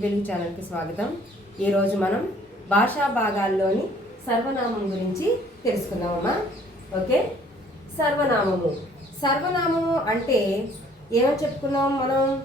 తెలుగు వెలుగు ఛానల్కి స్వాగతం. ఈరోజు మనం భాషా భాగాల్లోని సర్వనామం గురించి తెలుసుకుందామమ్మా. ఓకే? సర్వనామము. సర్వనామము అంటే ఏమని చెప్పుకున్నాం మనం?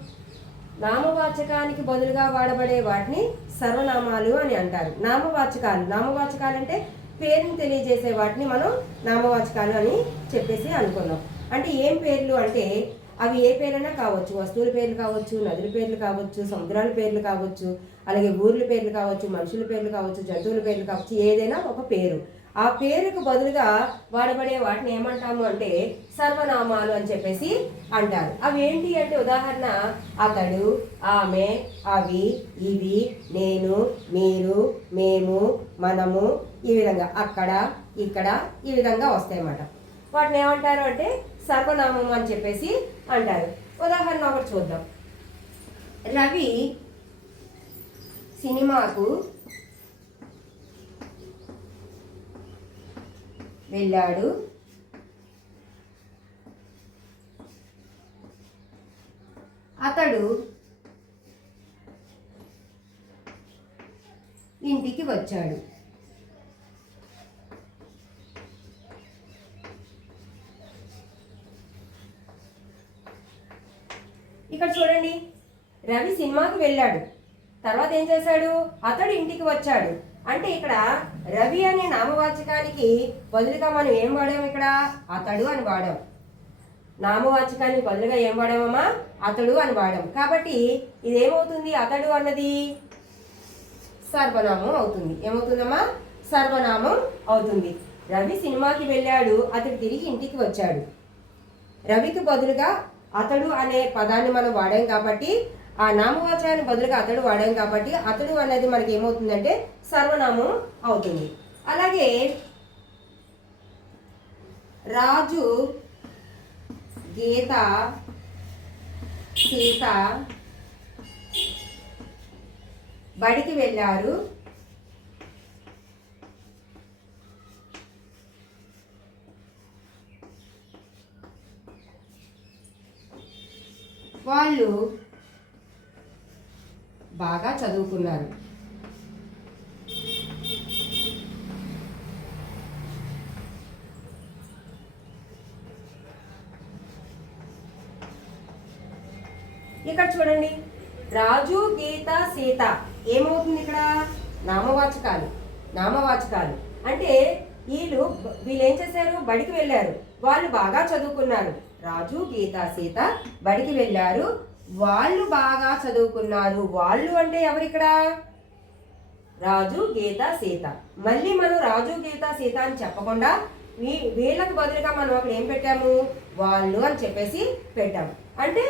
నామవాచకానికి బదులుగా వాడబడే వాటిని సర్వనామాలు అని అంటారు. నామవాచకాలు. నామవాచకాలు అంటే పేరుని తెలియజేసే వాటిని మనం నామవాచకాలు అని చెప్పేసి అనుకున్నాం. అంటే ఏం పేర్లు అంటే అవి ఏ పేరైనా కావచ్చు. వస్తువుల పేర్లు కావచ్చు నదుల పేర్లు కావచ్చు సముద్రాల పేర్లు కావచ్చు అలాగే ఊర్ల పేర్లు కావచ్చు మనుషుల పేర్లు కావచ్చు జంతువుల పేర్లు కావచ్చు ఏదైనా ఒక పేరు. ఆ పేరుకు బదులుగా వాడబడే వాటిని ఏమంటాము అంటే సర్వనామాలు అని చెప్పేసి అంటారు. అవి ఏంటి అంటే ఉదాహరణ అతడు ఆమె అవి ఇవి నేను మీరు మేము మనము ఈ విధంగా అక్కడ ఇక్కడ ఈ విధంగా వస్తాయన్నమాట. వాటిని ఏమంటారు అంటే సర్వనామం అని చెప్పేసి అంటారు. ఉదాహరణ ఒకటి చూద్దాం. రవి సినిమాకు వెళ్ళాడు అతడు ఇంటికి వచ్చాడు ఇక్కడ చూడండి. రవి సినిమాకి వెళ్ళాడు. తర్వాత ఏం చేశాడు? అతడు ఇంటికి వచ్చాడు. అంటే ఇక్కడ రవి అనే నామవాచకానికి బదులుగా మనం ఏం వాడాం ఇక్కడ? అతడు అని వాడాం. నామవాచకానికి బదులుగా ఏం వాడామమ్మా? అతడు అని వాడాం. కాబట్టి ఇది ఏమవుతుంది అతడు అన్నది సర్వనామం అవుతుంది. ఏమవుతుందమ్మా? సర్వనామం అవుతుంది. రవి సినిమాకి వెళ్ళాడు. అతడు తిరిగి ఇంటికి వచ్చాడు. రవికి బదులుగా అతడు అనే పదాన్ని మనం వాడాం కాబట్టి ఆ నామవాచకానికి బదులుగా అతడు వాడాం కాబట్టి అతడు అనేది మనకి ఏమవుతుందంటే సర్వనామం అవుతుంది. అలాగే రాజు గీత సీత బడికి వెళ్ళారు. వాళ్ళు బాగా చదువుకున్నారు. ఇక్కడ చూడండి. రాజు గీత సీత ఏమవుతుంది ఇక్కడ? నామవాచకాలు నామవాచకాలు. అంటే వీళ్ళు వీళ్ళు ఏం చేశారు? బడికి వెళ్ళారు. వాళ్ళు బాగా చదువుకున్నారు. రాజు గీత సీత బడికి వెళ్ళారు. వాళ్ళు బాగా చదువుకున్నారు. వాళ్ళు అంటే ఎవరిక్కడ? రాజు గీత సీత. మళ్ళీ మనం రాజు గీత సీత అని చెప్పకుండా వీ వీళ్ళకు బదులుగా మనం అక్కడ ఏం పెట్టాము? వాళ్ళు అని చెప్పేసి పెట్టాము అంటే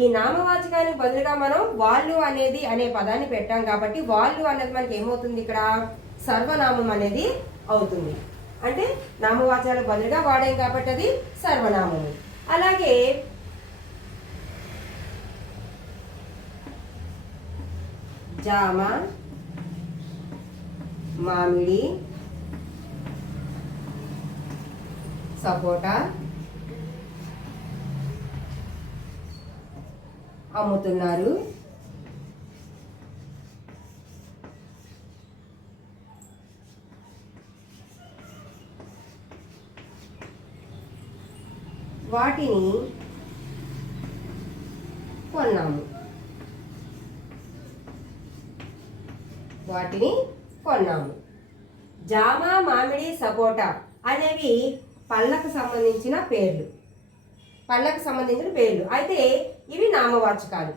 ఈ నామవాచకానికి బదులుగా మనం వాళ్ళు అనేది అనే పదాన్ని పెట్టాం కాబట్టి వాళ్ళు అనేది మనకి ఏమవుతుంది ఇక్కడ? సర్వనామం అనేది అవుతుంది. అంటే నామవాచాలకు బదులుగా వాడాం కాబట్టి అది? సర్వనామము. అలాగే జామ మామిడి సపోటా అమ్ముతున్నారు. వాటిని కొన్నాము. వాటిని కొన్నాము. జామ మామిడి సపోటా అనేవి పళ్ళకు సంబంధించిన పేర్లు. పళ్ళకు సంబంధించిన పేర్లు. అయితే ఇవి నామవాచకాలు.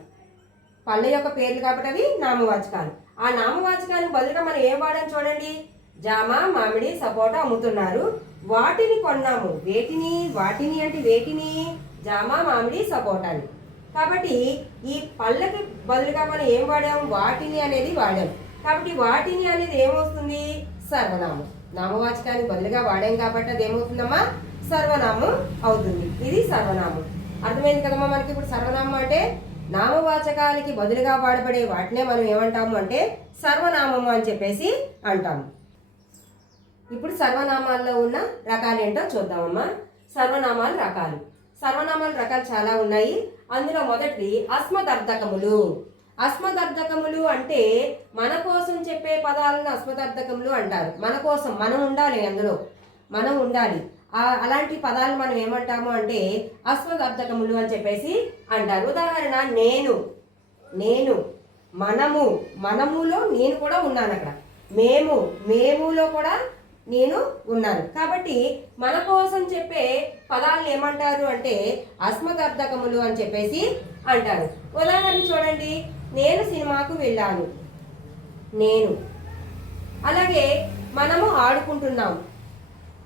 పళ్ళ యొక్క పేర్లు కాబట్టి అవి నామవాచకాలు. ఆ నామవాచకాన్ని బదులుగా మనం ఏం వాడని చూడండి? జామ మామిడి సపోటా అమ్ముతున్నారు. వాటిని కొన్నాము. వేటిని వాటిని అంటే వేటిని జామ మామిడి సపోటాని. కాబట్టి ఈ పళ్ళకి బదులుగా మనం ఏం వాడాము వాటిని అనేది వాడాం. కాబట్టి వాటిని అనేది ఏమవుతుంది సర్వనామం. నామవాచకానికి బదులుగా వాడాం కాబట్టి అది ఏమవుతుందమ్మా? సర్వనామం అవుతుంది. ఇది సర్వనామం. అర్థమైంది కదమ్మా మనకి ఇప్పుడు సర్వనామం అంటే? నామవాచకాలకి బదులుగా వాడబడే వాటినే మనం ఏమంటాము అంటే సర్వనామము అని చెప్పేసి అంటాము. ఇప్పుడు సర్వనామాల్లో ఉన్న రకాలు ఏంటో చూద్దామమ్మా. సర్వనామాల రకాలు. సర్వనామాల రకాలు చాలా ఉన్నాయి. అందులో మొదటిది అస్మదర్ధకములు. అస్మదర్ధకములు అంటే మన కోసం చెప్పే పదాలను అస్మదర్ధకములు అంటారు. మన కోసం మనం ఉండాలి అందులో. మనం ఉండాలి. అలాంటి పదాలు మనం ఏమంటాము అంటే అస్మదర్ధకములు అని చెప్పేసి అంటారు. ఉదాహరణ నేను. నేను. మనము. మనములో నేను కూడా ఉన్నాను అక్కడ మేము. మేములో కూడా నేను ఉన్నాను. కాబట్టి మన కోసం చెప్పే పదాలను ఏమంటారు అంటే అస్మదర్థకములు అని చెప్పేసి అంటారు. ఉదాహరణ చూడండి. నేను సినిమాకు వెళ్ళాను. నేను. అలాగే మనము ఆడుకుంటున్నాం.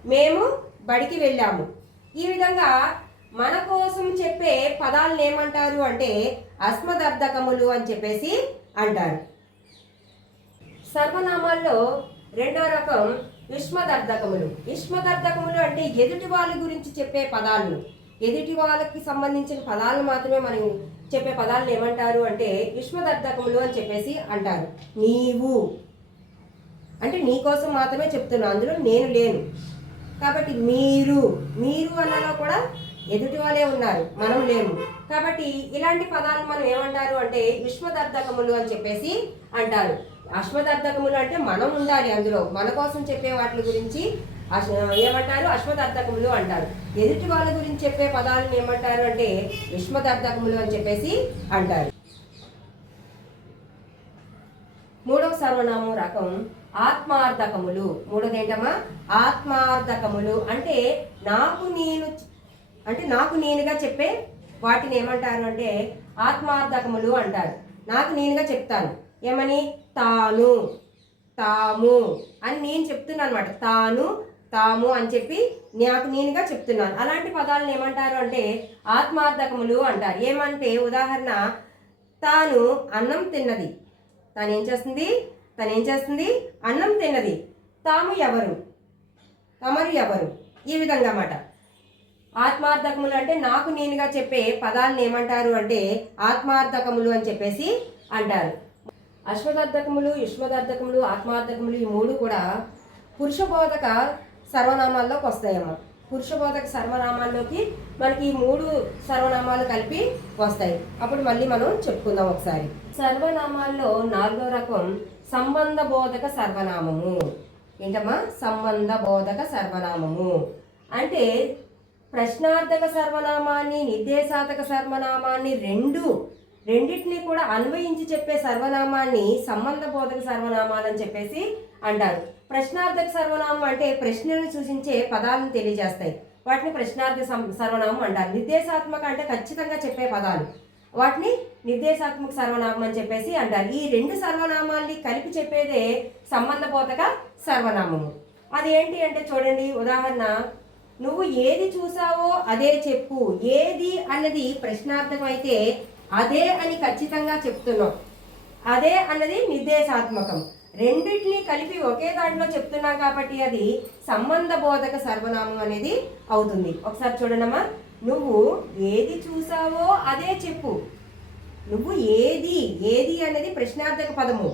మేము బడికి వెళ్ళాము. ఈ విధంగా మన కోసం చెప్పే పదాలను ఏమంటారు అంటే అస్మదర్థకములు అని చెప్పేసి అంటారు. సర్వనామాల్లో రెండో రకం యుష్మదర్ధకములు. యుష్మదర్ధకములు అంటే ఎదుటి వాళ్ళ గురించి చెప్పే పదాలు. ఎదుటి వాళ్ళకి సంబంధించిన పదాలు మాత్రమే మనం చెప్పే పదాలను ఏమంటారు అంటే యుష్మదర్ధకములు అని చెప్పేసి అంటారు. నీవు. అంటే నీ కోసం మాత్రమే చెప్తున్నా అందులో నేను లేను. కాబట్టి మీరు. మీరు అన్నలో కూడా ఎదుటి వాళ్ళే ఉన్నారు మనం లేము. కాబట్టి ఇలాంటి పదాలు మనం ఏమంటారు అంటే విశ్వదర్ధకములు అని చెప్పేసి అంటారు. అశ్వదర్థకములు అంటే మనం ఉండాలి అందులో. మన కోసం చెప్పే వాటి గురించి అశ్- ఏమంటారు? అశ్వదార్థకములు అంటారు. ఎదుటి వాళ్ళ గురించి చెప్పే పదాలను ఏమంటారు అంటే విష్మదార్థకములు అని చెప్పేసి అంటారు. మూడవ సర్వనామం రకం ఆత్మార్థకములు. మూడోది ఏంటమ్మా ఆత్మార్థకములు. అంటే నాకు నేను అంటే నాకు నేనుగా చెప్పే వాటిని ఏమంటారు అంటే ఆత్మార్థకములు అంటారు. నాకు నేనుగా చెప్తాను. ఏమని? తాను. తాము అని నేను చెప్తున్నాను అనమాట తాను తాము అని చెప్పి నాకు నేనుగా చెప్తున్నాను. అలాంటి పదాలను ఏమంటారు అంటే ఆత్మార్థకములు అంటారు. ఏమంటే ఉదాహరణ తాను అన్నం తిన్నది. తను ఏం చేస్తుంది? తను ఏం చేస్తుంది? అన్నం తిన్నది. తాము ఎవరు? తమరు ఎవరు? ఈ విధంగా అన్నమాట. ఆత్మార్థకములు అంటే నాకు నేనుగా చెప్పే పదాలను ఏమంటారు అంటే ఆత్మార్థకములు అని చెప్పేసి అంటారు. అశ్వదర్థకములు యుష్మదర్థకములు ఆత్మార్థకములు ఈ మూడు కూడా పురుషబోధక సర్వనామాల్లోకి వస్తాయమ్మా. పురుషబోధక సర్వనామాల్లోకి మనకి ఈ మూడు సర్వనామాలు కలిపి వస్తాయి. అప్పుడు మళ్ళీ మనం చెప్పుకుందాం ఒకసారి. సర్వనామాల్లో నాలుగో రకం సంబంధ బోధక సర్వనామము. ఏంటమ్మా? సంబంధ బోధక సర్వనామము. అంటే ప్రశ్నార్థక సర్వనామాన్ని నిర్దేశార్థక సర్వనామాన్ని రెండు రెండింటిని కూడా అన్వయించి చెప్పే సర్వనామాన్ని సంబంధ బోధక సర్వనామాలు అని చెప్పేసి అంటారు. ప్రశ్నార్థక సర్వనామం అంటే ప్రశ్నలను సూచించే పదాలను తెలియజేస్తాయి. వాటిని ప్రశ్నార్థ సం- సర్వనామం అంటారు. నిర్దేశాత్మక అంటే ఖచ్చితంగా చెప్పే పదాలు. వాటిని నిర్దేశాత్మక సర్వనామం అని చెప్పేసి అంటారు. ఈ రెండు సర్వనామాల్ని కలిపి చెప్పేదే సంబంధబోధక సర్వనామము. అది ఏంటి అంటే చూడండి ఉదాహరణ నువ్వు ఏది చూసావో అదే చెప్పు. ఏది అన్నది ప్రశ్నార్థకం అయితే అదే అని ఖచ్చితంగా చెప్తున్నాం. అదే అన్నది నిర్దేశాత్మకం. రెండింటిని కలిపి ఒకే దాంట్లో చెప్తున్నాం కాబట్టి అది సంబంధ బోధక సర్వనామం అనేది అవుతుంది. ఒకసారి చూడనమ్మా. నువ్వు ఏది చూసావో అదే చెప్పు. నువ్వు ఏది ఏది అనేది ప్రశ్నార్థక పదము.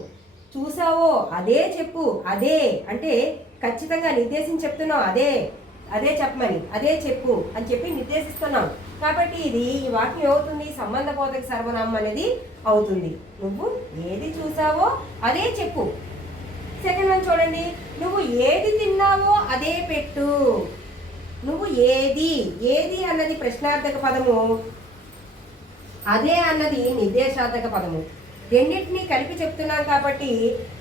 చూసావో అదే చెప్పు. అదే అంటే ఖచ్చితంగా నిర్దేశం చెప్తున్నావు. అదే అదే చెప్పమని అదే చెప్పు అని చెప్పి నిర్దేశిస్తున్నాం. కాబట్టి ఇది ఈ వాక్యం ఏమవుతుంది? సంబంధ బోధక సర్వనామం అనేది అవుతుంది. నువ్వు ఏది చూసావో అదే చెప్పు. సెకండ్ వన్ చూడండి. నువ్వు ఏది తిన్నావో అదే పెట్టు. నువ్వు ఏది ఏది అన్నది ప్రశ్నార్థక పదము అదే అన్నది నిర్దేశార్థక పదము. రెండింటిని కలిపి చెప్తున్నాం కాబట్టి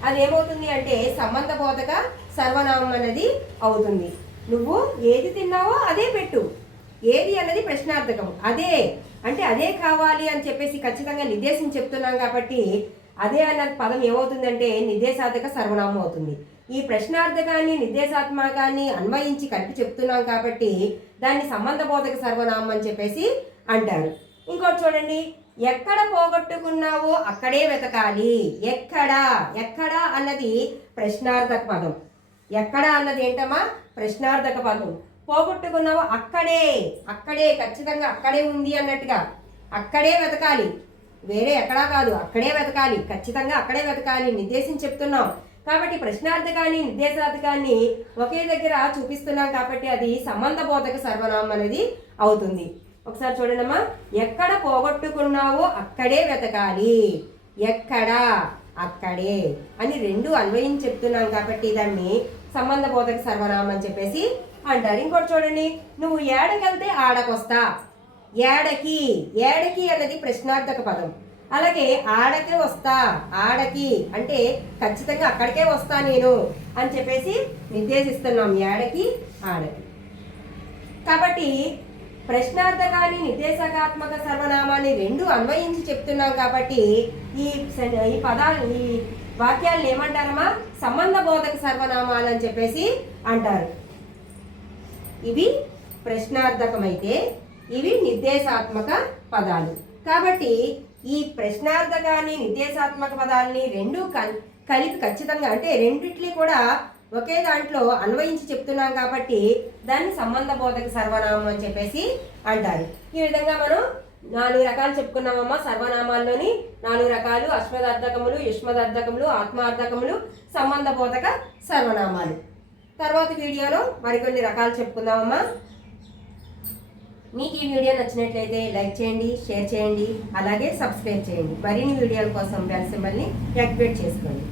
అది ఏమవుతుంది అంటే సంబంధ బోధక సర్వనామం అనేది అవుతుంది. నువ్వు ఏది తిన్నావో అదే పెట్టు. ఏది అన్నది ప్రశ్నార్థకం అదే అంటే అదే కావాలి అని చెప్పేసి ఖచ్చితంగా నిర్దేశం చెప్తున్నాం కాబట్టి అదే అన్న పదం ఏమవుతుందంటే నిర్దేశాత్మక సర్వనామం అవుతుంది. ఈ ప్రశ్నార్థకాన్ని నిర్దేశాత్మకాన్ని అన్వయించి కలిపి చెప్తున్నాం కాబట్టి దాన్ని సంబంధ బోధక సర్వనామం అని చెప్పేసి అంటారు. ఇంకోటి చూడండి. ఎక్కడ పోగొట్టుకున్నావో అక్కడే వెతకాలి. ఎక్కడ? ఎక్కడ అన్నది ప్రశ్నార్థక పదం. ఎక్కడ అన్నది ఏంటమ్మా? ప్రశ్నార్థక పదం. పోగొట్టుకున్నావో? అక్కడే. అక్కడే ఖచ్చితంగా అక్కడే ఉంది అన్నట్టుగా. అక్కడే వెతకాలి. వేరే ఎక్కడా కాదు అక్కడే వెతకాలి. ఖచ్చితంగా అక్కడే వెతకాలి నిర్దేశం చెప్తున్నాం. కాబట్టి ప్రశ్నార్థకాన్ని నిర్దేశార్థకాన్ని ఒకే దగ్గర చూపిస్తున్నాం కాబట్టి అది సంబంధ బోధక సర్వనామం అనేది అవుతుంది. ఒకసారి చూడండమ్మా. ఎక్కడ పోగొట్టుకున్నావో అక్కడే వెతకాలి. ఎక్కడ? అక్కడే అని రెండు అన్వయం చెప్తున్నాం కాబట్టి దాన్ని సంబంధ బోధక సర్వనామం అని చెప్పేసి అంటారు. ఇంకోటి చూడండి. నువ్వు ఏడకెళ్తే ఆడకొస్తా. ఏడకి ఏడకి అన్నది ప్రశ్నార్థక పదం. అలాగే ఆడకే వస్తా ఆడకి అంటే ఖచ్చితంగా అక్కడికే వస్తా నేను అని చెప్పేసి నిర్దేశిస్తున్నాం ఏడకి ఆడకి. కాబట్టి ప్రశ్నార్థకాన్ని నిర్దేశకాత్మక సర్వనామాన్ని రెండు అన్వయించి చెప్తున్నాం కాబట్టి ఈ ఈ పదాలు ఈ వాక్యాలను ఏమంటారమ్మా? సంబంధ బోధక సర్వనామాలు అని చెప్పేసి అంటారు. ఇవి ప్రశ్నార్థకమైతే ఇవి నిర్దేశాత్మక పదాలు. కాబట్టి ఈ ప్రశ్నార్థకాన్ని నిర్దేశాత్మక పదాలని రెండు కల్- కలిపి ఖచ్చితంగా అంటే రెండిట్లీ కూడా ఒకే దాంట్లో అన్వయించి చెప్తున్నాం కాబట్టి దాన్ని సంబంధ బోధక సర్వనామం అని చెప్పేసి అంటారు. ఈ విధంగా మనం నాలుగు రకాలు చెప్పుకున్నామమ్మా. సర్వనామాల్లోని నాలుగు రకాలు అశ్వదార్థకములు యుష్మదార్థకములు ఆత్మార్థకములు సంబంధ బోధక సర్వనామాలు. తర్వాత వీడియోలో మరికొన్ని రకాలు చెప్పుకుందామమ్మా. మీకు ఈ వీడియో నచ్చినట్లయితే లైక్ చేయండి షేర్ చేయండి అలాగే సబ్స్క్రైబ్ చేయండి. మరిన్ని వీడియోల కోసం బెల్ సింబల్ని యాక్టివేట్ చేసుకోండి.